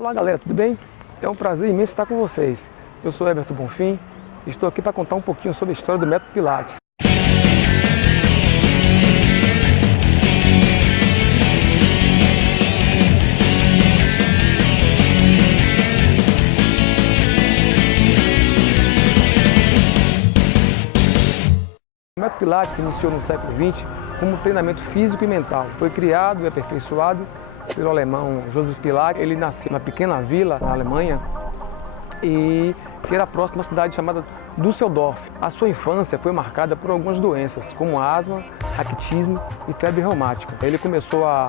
Olá galera, tudo bem? É um prazer imenso estar com vocês. Eu sou Everton Bonfim e estou aqui para contar um pouquinho sobre a história do método Pilates. O método Pilates se iniciou no século XX como treinamento físico e mental. Foi criado e aperfeiçoado pelo alemão Joseph Pilates. Ele nasceu numa pequena vila na Alemanha e que era próxima a uma cidade chamada Düsseldorf. A sua infância foi marcada por algumas doenças, como asma, raquitismo e febre reumática. Ele começou a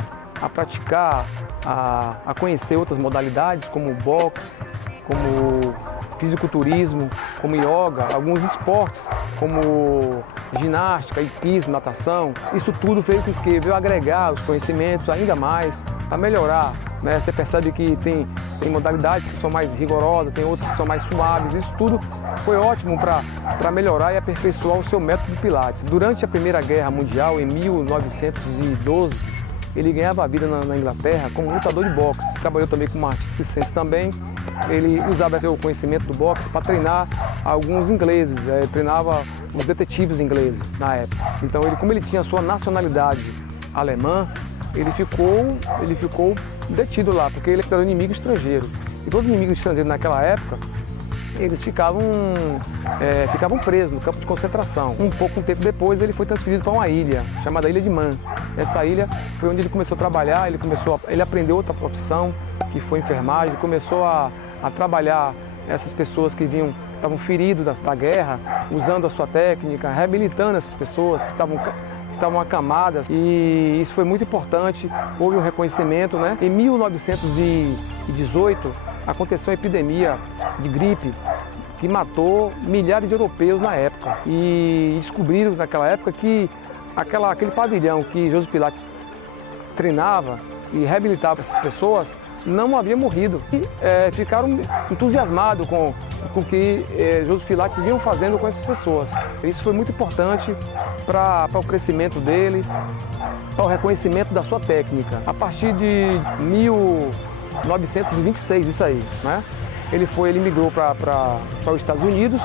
praticar, a conhecer outras modalidades, como boxe, como fisiculturismo, como yoga, alguns esportes, como ginástica, hipismo, natação. Isso tudo fez com que veio agregar os conhecimentos ainda mais, a melhorar. Você percebe que tem modalidades que são mais rigorosas, tem outras que são mais suaves. Isso tudo foi ótimo para melhorar e aperfeiçoar o seu método de Pilates. Durante a Primeira Guerra Mundial, em 1912, ele ganhava a vida na Inglaterra como lutador de boxe. Trabalhou também como artista circense também. Ele usava seu conhecimento do boxe para treinar alguns ingleses, treinava os detetives ingleses na época. Então, como ele tinha a sua nacionalidade alemã, ele ficou detido lá, porque ele era um inimigo estrangeiro. E todo inimigo estrangeiro naquela época, eles ficavam presos no campo de concentração. Um tempo depois, ele foi transferido para uma ilha, chamada Ilha de Man. Essa ilha foi onde ele começou a trabalhar, ele aprendeu outra profissão, que foi enfermagem, começou a trabalhar essas pessoas que estavam feridos da guerra, usando a sua técnica, reabilitando essas pessoas que estavam acamadas, e isso foi muito importante. Houve um reconhecimento, né? Em 1918, aconteceu uma epidemia de gripe que matou milhares de europeus na época. E descobriram naquela época que aquele pavilhão que Joseph Pilates treinava e reabilitava essas pessoas não havia morrido. E ficaram entusiasmados com o que Joseph Pilates vinham fazendo com essas pessoas. Isso foi muito importante para o crescimento dele, para o reconhecimento da sua técnica. A partir de 1926, isso aí, né? Ele migrou para os Estados Unidos.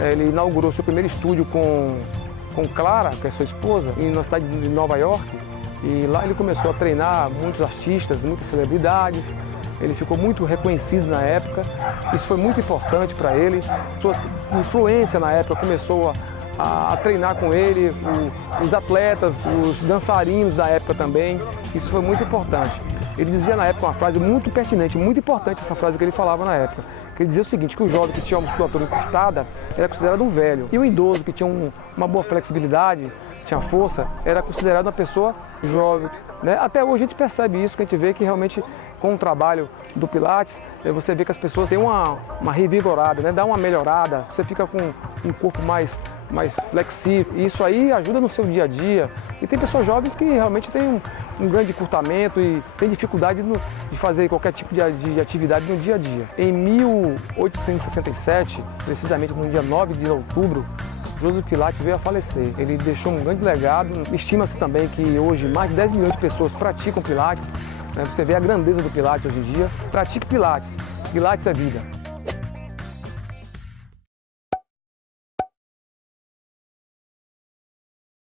Ele inaugurou seu primeiro estúdio com Clara, que é sua esposa, na cidade de Nova York. E lá ele começou a treinar muitos artistas, muitas celebridades. Ele ficou muito reconhecido na época. Isso foi muito importante para ele. Sua influência na época começou a treinar com ele, os atletas, os dançarinos da época também. Isso foi muito importante. Ele dizia na época uma frase muito pertinente, muito importante essa frase que ele falava na época. Ele dizia o seguinte, que o jovem que tinha uma musculatura encurtada era considerado um velho. E o idoso que tinha uma boa flexibilidade, tinha força, era considerado uma pessoa jovem, né? Até hoje a gente percebe isso, que a gente vê que realmente com o trabalho do Pilates, você vê que as pessoas têm uma revigorada, né? Dá uma melhorada, você fica com um corpo mais flexível. E isso aí ajuda no seu dia a dia. E tem pessoas jovens que realmente têm um grande encurtamento e tem dificuldade de fazer qualquer tipo de atividade no dia a dia. Em 1867, precisamente no dia 9 de outubro, Joseph Pilates veio a falecer. Ele deixou um grande legado. Estima-se também que hoje mais de 10 milhões de pessoas praticam Pilates. Você vê a grandeza do Pilates hoje em dia. Pratique Pilates. Pilates é vida.